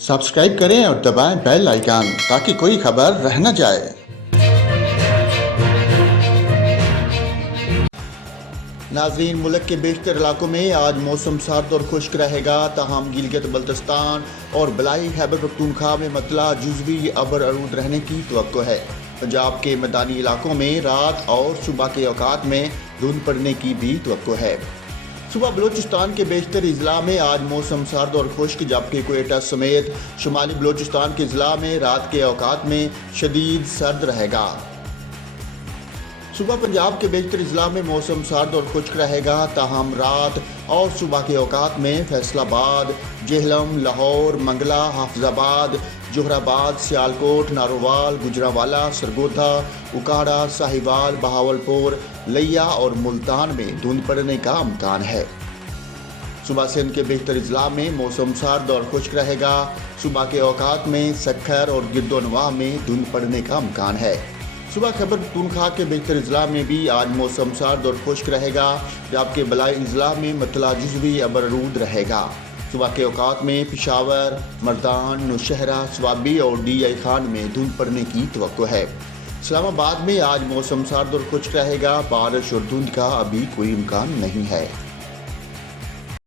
Subscribe करें और दबाएं बेल आइकन ताकि कोई खबर रह न जाए। नाज़रीन, मुल्क के बेशतर इलाकों में आज मौसम सर्द और खुश्क रहेगा, ताहम गिलगित बल्तिस्तान और बलाई खैबर पख्तूनख्वा में मतला जुज़वी अबर आरूद रहने की तवक्को है। पंजाब के मैदानी इलाकों में रात और सुबह के औकात में धुंध पड़ने की भी तवक्को है। सुबह बलूचिस्तान के बेशतर अजला में आज मौसम सर्द और खुश्क, जबकि क्वेटा समेत शुमाली बलूचिस्तान के अजला में रात के औकात में शदीद सर्द रहेगा। सुबह पंजाब के बेशतर अजला में मौसम सर्द और खुश्क रहेगा, ताहम रात और सुबह के औकात में फैसलाबाद, जेहलम, लाहौर, मंगला, हाफिजाबाद, जोहराबाद, सियालकोट, नारोवाल, गुजरांवाला, सरगोधा, उकाड़ा, साहिवाल, बहावलपुर, लिया और मुल्तान में धुंध पड़ने का इम्कान है। सुबह सिंध के बेशतर अजला में मौसम सर्द और खुश्क रहेगा। सुबह के औकात में सक्खर और गिरदोनवाह में धुंध पड़ने का इम्कान है। सुबह खैबर पख्तूनख्वा के बेशतर अजला में भी आज मौसम सर्द और खुश्क रहेगा, जबकि बलाई अजला में मतला जुज़वी अबर आरूद रहेगा। सुबह के औकात में पिशावर, मर्दान, नौशहरा, स्वाबी और DI खान में धुंध पड़ने की तवक्को है। इस्लामाबाद में आज मौसम सर्द और खुश्क रहेगा, बारिश और धुंध का अभी कोई इम्कान नहीं है।